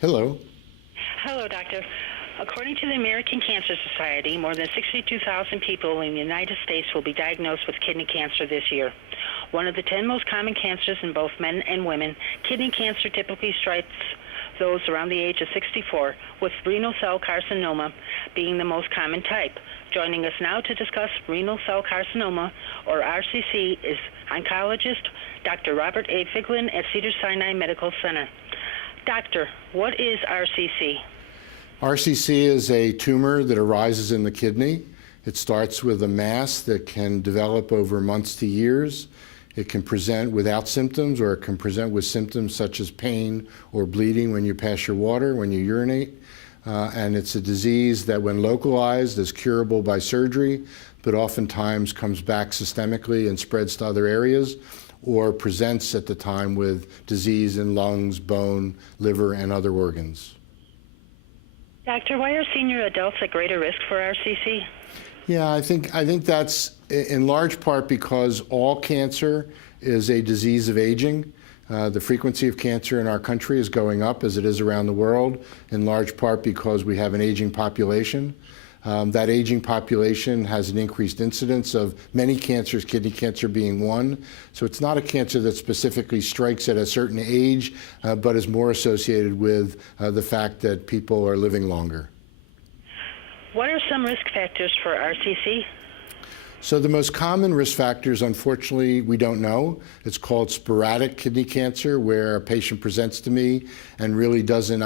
Hello. Hello, Doctor. According to the American Cancer Society, more than 62,000 people in the United States will be diagnosed with kidney cancer this year. One of the 10 most common cancers in both men and women, kidney cancer typically strikes those around the age of 64, with renal cell carcinoma being the most common type. Joining us now to discuss renal cell carcinoma, or RCC, is oncologist Dr. Robert A. Figlin at Cedars-Sinai Medical Center. Doctor, what is RCC? RCC is a tumor that arises in the kidney. It starts with a mass that can develop over months to years. It can present without symptoms, or it can present with symptoms such as pain or bleeding when you pass your water, when you urinate. And it's a disease that, when localized, is curable by surgery, but oftentimes comes back systemically and spreads to other areas, or presents at the time with disease in lungs, bone, liver, and other organs. Doctor, why are senior adults at greater risk for RCC? Yeah, I think that's in large part because all cancer is a disease of aging. The frequency of cancer in our country is going up, as it is around the world, in large part because we have an aging population. That aging population has an increased incidence of many cancers, kidney cancer being one. So it's not a cancer that specifically strikes at a certain age, but is more associated with the fact that people are living longer. What are some risk factors for RCC? So the most common risk factors, unfortunately, we don't know. It's called sporadic kidney cancer, where a patient presents to me and really doesn't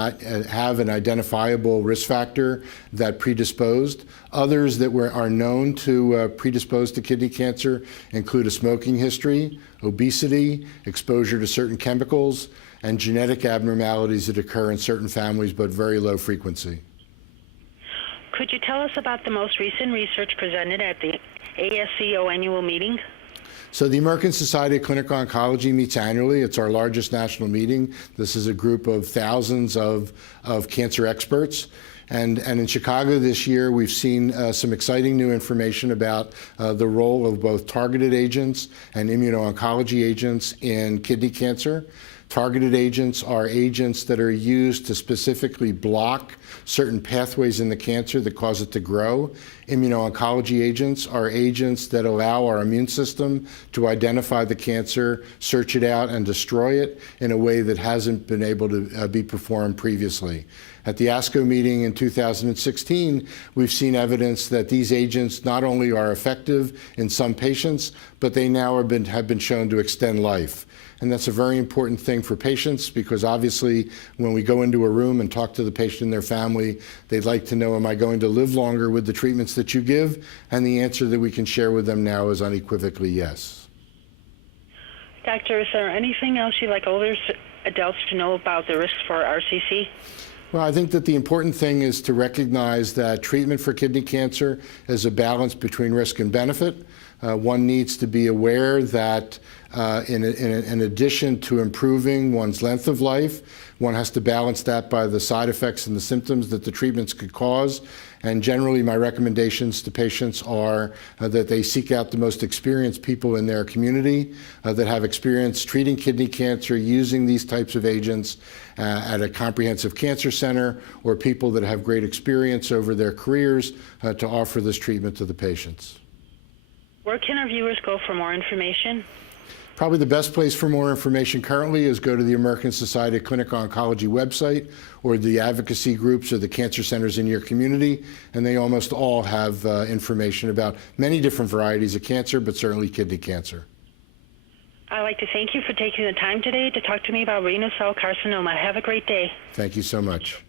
have an identifiable risk factor that predisposed. Others that are known to predispose to kidney cancer include a smoking history, obesity, exposure to certain chemicals, and genetic abnormalities that occur in certain families, but very low frequency. Could you tell us about the most recent research presented at the ASCO annual meeting? So the American Society of Clinical Oncology meets annually. It's our largest national meeting. This is a group of thousands of cancer experts. And in Chicago this year, we've seen some exciting new information about the role of both targeted agents and immuno-oncology agents in kidney cancer. Targeted agents are agents that are used to specifically block certain pathways in the cancer that cause it to grow. Immuno-oncology agents are agents that allow our immune system to identify the cancer, search it out, and destroy it in a way that hasn't been able to be performed previously. At the ASCO meeting in 2016, we've seen evidence that these agents not only are effective in some patients, but they now have been shown to extend life. And that's a very important thing for patients, because obviously when we go into a room and talk to the patient and their family, they'd like to know, am I going to live longer with the treatments that you give? And the answer that we can share with them now is unequivocally yes. Doctor, is there anything else you'd like older adults to know about the risks for RCC? Well, I think that the important thing is to recognize that treatment for kidney cancer is a balance between risk and benefit. One needs to be aware that in addition to improving one's length of life, one has to balance that by the side effects and the symptoms that the treatments could cause. And generally, my recommendations to patients are that they seek out the most experienced people in their community that have experience treating kidney cancer using these types of agents at a comprehensive cancer center, or people that have great experience over their careers to offer this treatment to the patients. Where can our viewers go for more information? Probably the best place for more information currently is go to the American Society of Clinical Oncology website, or the advocacy groups or the cancer centers in your community, and they almost all have information about many different varieties of cancer, but certainly kidney cancer. I'd like to thank you for taking the time today to talk to me about renal cell carcinoma. Have a great day. Thank you so much.